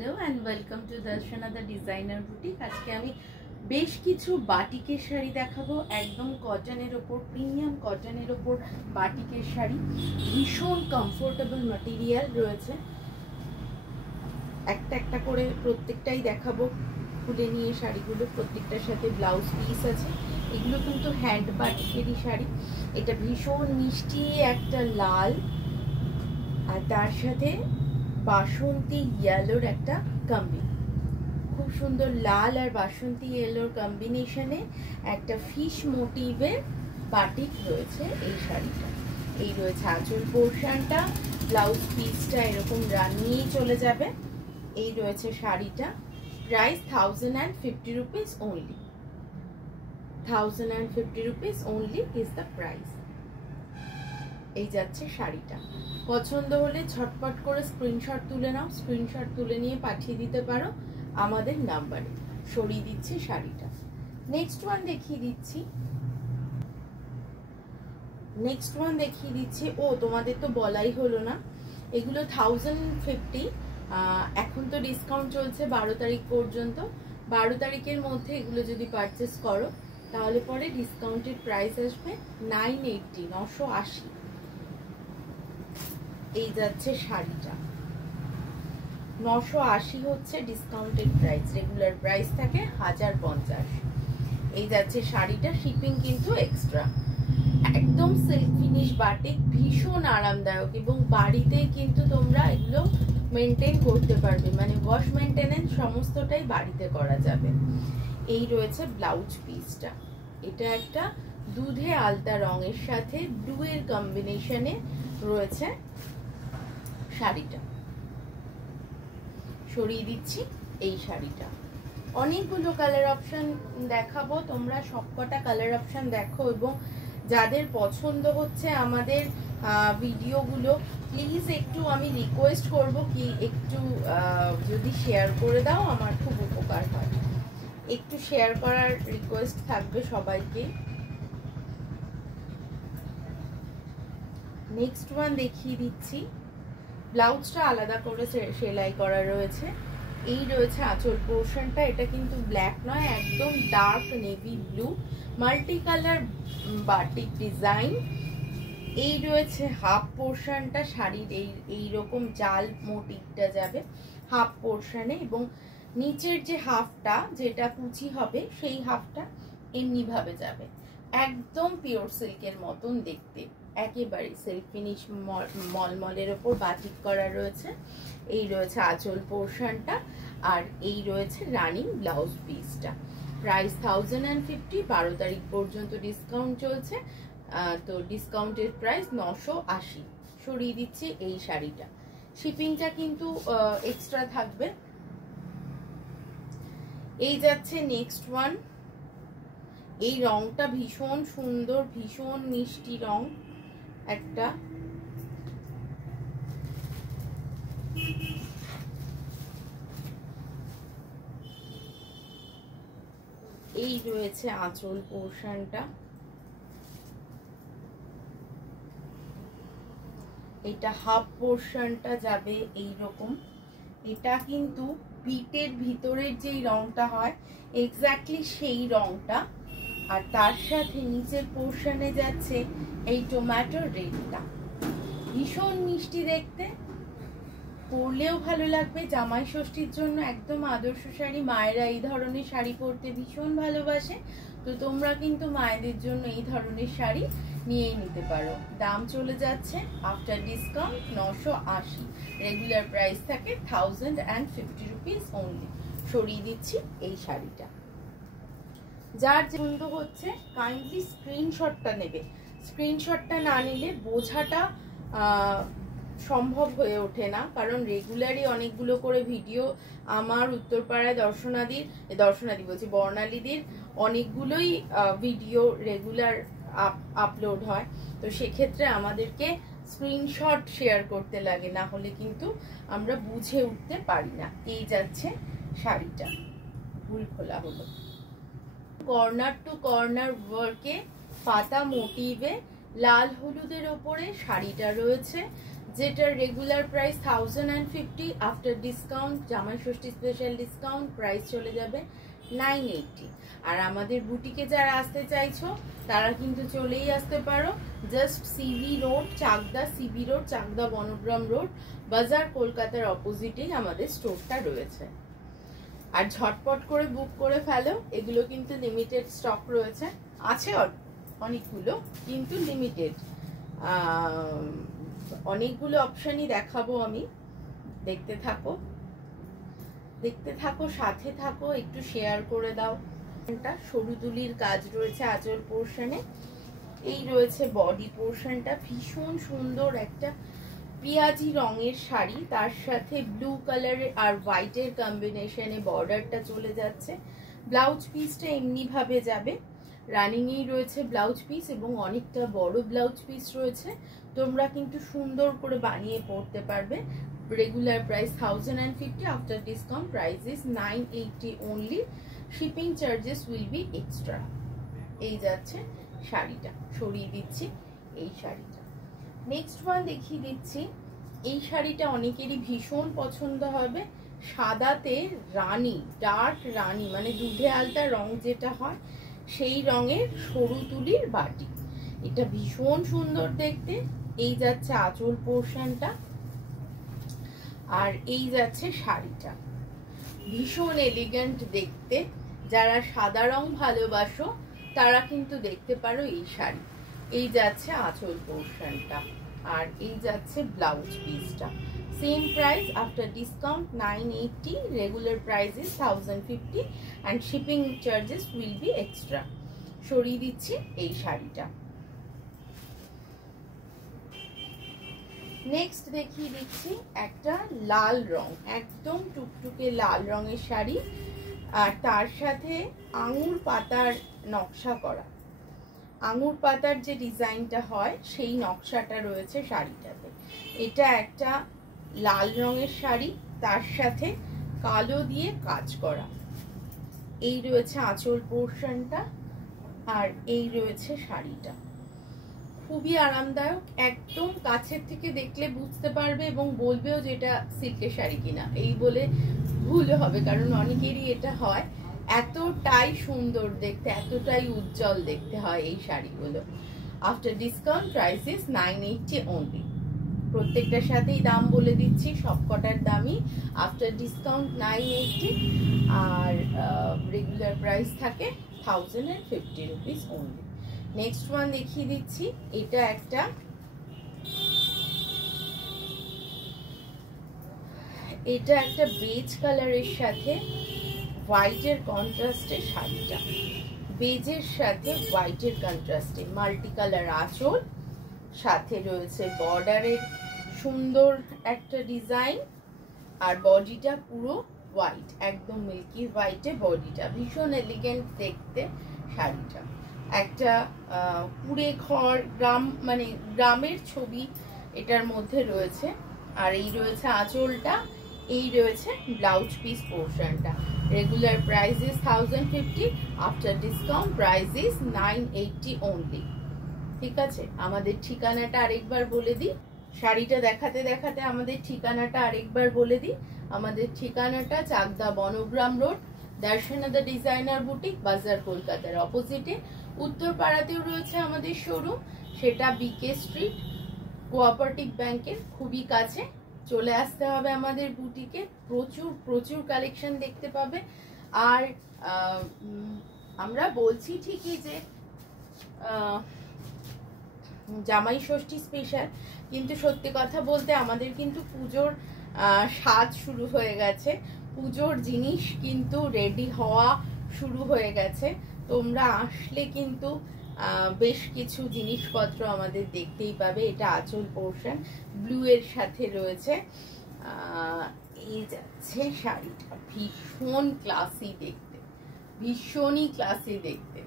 Hello and welcome to Darshana the Designer Boutique। আজকে আমি বেশ কিছু বাটিকের শাড়ি দেখাবো, একদম কটনের উপর, প্রিমিয়াম কটনের উপর বাটিকের শাড়ি। ভীষণ কমফোর্টেবল ম্যাটেরিয়াল রয়েছে। একটা একটা করে প্রত্যেকটাই দেখাবো খুলে নিয়ে শাড়িগুলো। প্রত্যেকটার সাথে ব্লাউজ পিস আছে। এগুলো কিন্তু হ্যান্ড বাটিকেরই শাড়ি। এটা ভীষণ মিষ্টি একটা লাল, আর তার সাথে বাসন্তী ইয়েলোর একটা কম্বি, খুব সুন্দর লাল আর বাসন্তী ইয়েলোর কম্বিনেশনে একটা ফিশ মোটিভের বাটিক রয়েছে এই শাড়িটা। এই রয়েছে আঁচল পোর্শনটা, ব্লাউজ পিসটা এরকম রানিয়েই চলে যাবে। এই রয়েছে শাড়িটা, price 1050 rupees only. 1050 rupees only is the price. এই যাচ্ছে শাড়িটা। পছন্দ হলে ঝটপট করে স্ক্রিনশট তুলে নাও, স্ক্রিনশট তুলে নিয়ে পাঠিয়ে দিতে পারো আমাদের নাম্বারে। সরিয়ে দিচ্ছি শাড়িটা। নেক্সট ওয়ান দেখিয়ে দিচ্ছি। ও তোমাদের তো বলাই হলো না, এগুলো 1050। এখন তো ডিসকাউন্ট চলছে 12 তারিখ পর্যন্ত। 12 তারিখের মধ্যে এগুলো যদি পারচেস করো তাহলে পরে ডিসকাউন্টের প্রাইস আসবে 980, 980। এই যাচ্ছে শাড়িটা, 980 হচ্ছে ডিসকাউন্টেড প্রাইস। রেগুলার প্রাইস থাকে 1050। এই যাচ্ছে শাড়িটা, শিপিং কিন্তু এক্সট্রা। একদম সিল্ক ফিনিশ বাটিক, ভীষণ আরামদায়ক, এবং বাড়িতে কিন্তু তোমরা এগুলো মেনটেন করতে পারবে, মানে ওয়াশ মেনটেনেন্স সমস্তটাই বাড়িতে করা যাবে। এই রয়েছে ব্লাউজ পিসটা। এটা একটা দুধে আলতা রঙের সাথে ব্লুয়ের কম্বিনেশনে রয়েছে শাড়িটা। সরিয়ে দিচ্ছি এই শাড়িটা। অনেকগুলো কালার অপশন দেখাবো, তোমরা সবকটা কালার অপশন দেখো, এবং যাদের পছন্দ হচ্ছে আমাদের ভিডিওগুলো, প্লিজ একটু আমি রিকোয়েস্ট করব কি একটু যদি শেয়ার করে দাও, আমার খুব উপকার হয়। একটু শেয়ার করার রিকোয়েস্ট থাকবে সবাইকে। নেক্সট ওয়ান দেখিয়ে দিচ্ছি। ব্লাউজটা আলাদা করে সেলাই করা রয়েছে। এই রয়েছে আঁচল পোর্শনটা। এটা কিন্তু ব্ল্যাক নয়, একদম dark navy blue, multi colour batik design. এই রয়েছে হাফ পোর্শনটা, শাড়ির এইরকম জাল মোটিভটা যাবে হাফ পোর্শনে, এবং নিচের যে হাফটা যেটা কুচি হবে সেই হাফটা এমনি ভাবে যাবে। একদম পিওর সিল্কের মতন দেখতে, একেবারে সিল্ক ফিনিশ মলমলের ওপর বাটিক করা রয়েছে। এই রয়েছে আঁচল পোর্শনটা, আর এই রয়েছে রানিং ব্লাউজ পিসটা। প্রাইস 1050, 12 তারিখ পর্যন্ত ডিসকাউন্ট চলছে। তো ডিসকাউন্টের প্রাইস 980। সরিয়ে দিচ্ছি এই শাড়িটা। শিপিংটা কিন্তু এক্সট্রা থাকবে। এই যাচ্ছে নেক্সট ওয়ান। এই রংটা ভীষণ সুন্দর, ভীষণ মিষ্টি রং একটা। এই রয়েছে আঁচল পোর্শনটা। এটা হাফ পোর্শনটা যাবে এইরকম। এটা কিন্তু বিটের ভিতরের যেই রংটা হয় এক্স্যাক্টলি সেই রংটা, আর তার সাথে নিচের পোর্শনে যাচ্ছে এই টমেটো রেডটা। ভীষণ মিষ্টি দেখতে, পরলেও ভালো লাগবে। জামাই ষষ্ঠীর জন্য একদম আদর্শ শাড়ি। মায়েরা এই ধরনের শাড়ি পরতে ভীষণ ভালোবাসে, তো তোমরা কিন্তু মায়েদের জন্য এই ধরনের শাড়ি নিয়েই নিতে পারো। দাম চলে যাচ্ছে আফটার ডিসকাউন্ট 980। রেগুলার প্রাইস থাকে 1050 রুপিস অনলি। সরিয়ে দিচ্ছি এই শাড়িটা। যার পছন্দ হচ্ছে কাইন্ডলি স্ক্রিনশটটা নেবে। স্ক্রিনশটটা না নিলে বোঝাটা সম্ভব হয়ে ওঠে না, কারণ রেগুলারই অনেকগুলো করে ভিডিও আমার উত্তরপাড়ায় দর্শনাদি বলছি বর্ণালীদের অনেকগুলোই ভিডিও রেগুলার আপলোড হয়। তো সেক্ষেত্রে আমাদেরকে স্ক্রিনশট শেয়ার করতে লাগে, না হলে কিন্তু আমরা বুঝে উঠতে পারি না। এই যাচ্ছে শাড়িটা, ভুল খোলা হলো। কর্নার টু কর্নার ওয়ার্কে পাতা মোটিভে লাল হলুদের ওপরে শাড়িটা রয়েছে। যেটার রেগুলার প্রাইস 1050, আফটার ডিসকাউন্ট জামাই ষষ্ঠী স্পেশাল ডিসকাউন্ট প্রাইস চলে যাবে 980। আর আমাদের বুটিকে যারা আসতে চাইছো তারা কিন্তু চলেই আসতে পারো, just CB road Chakdah, CB road Chakdah Bongram road বাজার কলকাতার অপোজিটেই আমাদের স্টোরটা রয়েছে। আর ঝটপট করে বুক করে ফেলো, এগুলো কিন্তু লিমিটেড স্টক রয়েছে, আছে অনেকগুলো কিন্তু লিমিটেড। অনেকগুলো অপশনই দেখাবো আমি, দেখতে থাকো দেখতে থাকো, সাথে থাকো, একটু শেয়ার করে দাও। সরু তুলির কাজ রয়েছে আঁচল পোর্শনে, এই রয়েছে বডি পোর্শনটা, ভীষণ সুন্দর একটা পেঁয়াজি রঙের শাড়ি, তার সাথে ব্লু কালারের আর হোয়াইটের কম্বিনেশনে বর্ডারটা চলে যাচ্ছে। ব্লাউজ পিসটা এমনি ভাবে যাবে, রানিংয়েই রয়েছে ব্লাউজ পিস এবং অনেকটা বড় ব্লাউজ পিস রয়েছে, তোমরা কিন্তু সুন্দর করে বানিয়ে পরতে পারবে। Regular price 1050, after discount price is 980 only, shipping charges will be extra. এই যাচ্ছে শাড়িটা, সরিয়ে দিচ্ছি এই শাড়িটা। নেক্সট ওয়ান দেখিয়ে দিচ্ছি, এই শাড়িটা অনেকেরই ভীষণ পছন্দ হবে, সাদাতে রানী, ডার্ক রানী মানে দুধে আলতা রং যেটা হয় সেই রঙের সরু তুলির বাটি, এটা ভীষণ সুন্দর দেখতে। এই যাচ্ছে আঁচল পোর্শনটা আর এই যাচ্ছে শাড়িটা, ভীষণ এলিগেন্ট দেখতে। যারা সাদা রং ভালোবাসো তারা কিন্তু দেখতে পারো এই শাড়ি। এই যাচ্ছে আঁচল পোর্শনটা আর এই যাচ্ছে ব্লাউজ পিসটা, same price, after discount 980, regular price is 1050 and shipping charges will be extra. সরিয়ে দিচ্ছি এই শাড়িটা। নেক্সট দেখিয়ে দিচ্ছি একটা লাল রং, একদম টুকটুকে লাল রঙের শাড়ি আর তার সাথে আঙুর পাতার নকশা করা, আঙুর পাতার যে ডিজাইনটা হয় সেই নকশাটা রয়েছে শাড়িটাতে। এটা একটা লাল রঙের শাড়ি, তার সাথে কালো দিয়ে কাজ করা। এই রয়েছে আঁচল পোর্শনটা আর এই রয়েছে শাড়িটা, খুবই আরামদায়ক, একদম কাছের থেকে দেখলে বুঝতে পারবে এবং বলবেও যেটা সিল্কের শাড়ি কিনা, এই বলে ভুল হবে কারণ অনেকেরই এটা হয়। এতটাই সুন্দর দেখতে, এতটাই উজ্জ্বল দেখতে হয় এই শাড়িগুলো। After discount price is 980 only. প্রত্যেকটার সাথেই দাম বলে দিচ্ছি, সবকটার দামই আফটার ডিসকাউন্ট 980 আর রেগুলার প্রাইস থাকে 1050 রুপিস অনলি। নেক্সট ওয়ান দেখিয়ে দিচ্ছি, এটা একটা বেজ কালারের সাথে হোয়াইটের কন্ট্রাস্টে শাড়িটা, বেজের সাথে হোয়াইটের কন্ট্রাস্টে মাল্টি কালার আঁচল, সাথে রয়েছে বর্ডারের সুন্দর একটা ডিজাইন আর বডিটা পুরো হোয়াইট, একদম মিল্কি হোয়াইটে বডিটা, ভীষণ এলিগেন্ট দেখতে শাড়িটা। একটা কুড়ে ঘর গ্রাম মানে গ্রামের ছবি এটার মধ্যে রয়েছে আর এই রয়েছে আঁচলটা, এই রয়েছে ব্লাউজ পিস পোর্শনটা। Regular price is 1050, after discount price is 980 only. ঠিক আছে, আমাদের ঠিকানাটা আরেকবার বলে দিই, শাড়িটা দেখাতে দেখাতে আমাদের ঠিকানাটা আরেকবার বলে দিই। আমাদের ঠিকানাটা Chakdah Bongram road, দর্শনাদা designer boutique, বাজার কলকাতার অপোজিটে। উত্তরপাড়াতেও রয়েছে আমাদের শোরুম, সেটা বিকে স্ট্রিট কোঅপারেটিভ ব্যাংকের খুবই কাছে। চলে আসতে হবে আমাদের বুটিকে, প্রচুর প্রচুর কালেকশন দেখতে পাবে। আর আমরা বলছি ঠিকই যে জামাই ষষ্ঠী স্পেশাল, কিন্তু সত্যি কথা বলতে আমাদের কিন্তু পুজোর সাজ শুরু হয়ে গেছে, পুজোর জিনিস কিন্তু রেডি হওয়া শুরু হয়ে গেছে। তোমরা আসলে কিন্তু বেশ কিছু জিনিসপত্র আমাদের দেখতেই পাবে। এটা আঁচল পোর্শন, ব্লু এর সাথে রয়েছে। এই যাচ্ছে শাড়িটা, ভীষণ ক্লাসি দেখতে, ভীষণই ক্লাসি দেখতে।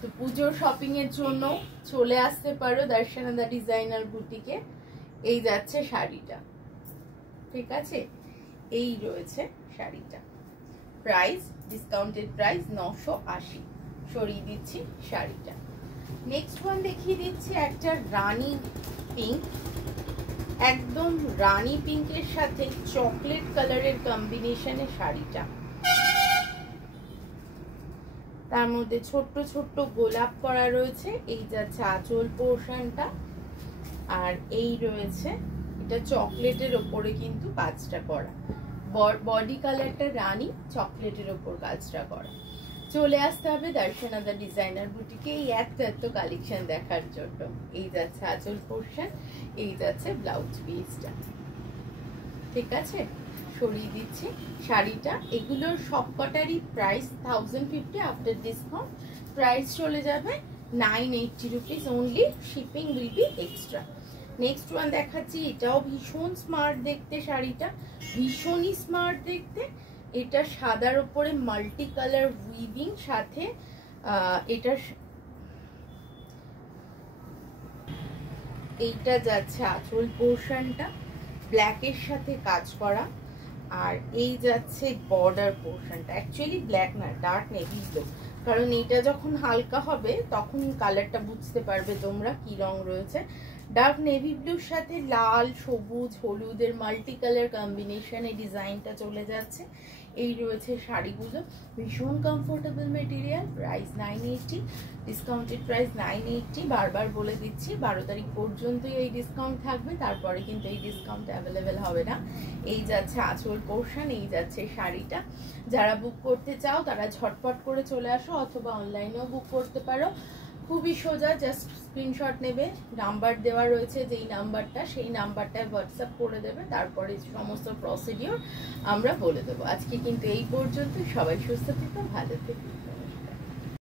তো পুজোর শপিং এর জন্য চলে আসতে পারো দর্শনাদা ডিজাইনার বুটিকে। এই যাচ্ছে শাড়িটা, ঠিক আছে, এই রয়েছে শাড়িটা, প্রাইস ডিসকাউন্টেড প্রাইস 980। সরিয়ে দিচ্ছি শাড়িটা। নেক্সট ওয়ান দেখিয়ে দিচ্ছি একটা রানী পিঙ্ক, একদম রানী পিঙ্কের সাথে চকলেট কালারের কম্বিনেশনে শাড়িটা, তার মধ্যে ছোট্ট ছোট্ট গোলাপ করা রয়েছে। এই যাচ্ছে আঁচল পোর্শনটা, আর এই রয়েছে এটা চকলেটের ওপরে কিন্তু কাজটা করা, বডি কালারটা রানী, চকলেটের ওপর কাজটা করা। চলে আসতে হবে দর্শনাদা ডিজাইনার বুটিকে এই এত কালেকশন দেখার জন্য। এই যাচ্ছে আঁচল পোর্শন, এই যাচ্ছে ব্লাউজ পিসটা। ঠিক আছে, সরিয়ে দিচ্ছি শাড়িটা। এগুলোর সবকটারই প্রাইস 1050, আফটার ডিসকাউন্ট প্রাইস চলে যাবে 980 rupees only, shipping will be extra. Next one দেখাচ্ছি, এটাও ভীষণ স্মার্ট দেখতে, শাড়িটা ভীষণই স্মার্ট দেখতে। এটা সাদার উপরে মাল্টি কালার উইভিং, সাথে এইটা যাচ্ছে আঁচল পোর্শনটা ব্ল্যাকের সাথে কাজ করা, আর এই যাচ্ছে বর্ডার পোর্শনটা, অ্যাকচুয়ালি ব্ল্যাক না, ডার্ক নেভি ব্লু, কারণ এটা যখন হালকা হবে তখন কালারটা বুঝতে পারবে তোমরা কি রং রয়েছে। ডার্ক নেভি ব্লুর সাথে লাল, সবুজ, হলুদের মাল্টি কালার কম্বিনেশনে ডিজাইনটা চলে যাচ্ছে। এই রয়েছে শাড়িগুলো, ভীষণ comfortable material, price 980, discounted price 980। বারবার বলে দিচ্ছি 12 তারিখ পর্যন্তই এই ডিসকাউন্ট থাকবে, তারপরে কিন্তু এই ডিসকাউন্ট অ্যাভেলেবেল হবে না। এই যাচ্ছে আঁচল পোর্শন, এই যাচ্ছে শাড়িটা। যারা বুক করতে চাও তারা ঝটপট করে চলে আসো, অথবা অনলাইনেও বুক করতে পারো। খুবই সোজা, জাস্ট স্ক্রিনশট নেবে, নাম্বার দেওয়া রয়েছে যেই নাম্বারটা, সেই নাম্বারটায় হোয়াটসঅ্যাপ করে দেবে, তারপরে সমস্ত প্রসিডিওর আমরা বলে দেবো। আজকে কিন্তু এই পর্যন্ত, সবাই সুস্থ থেকো, ভালো থেকো।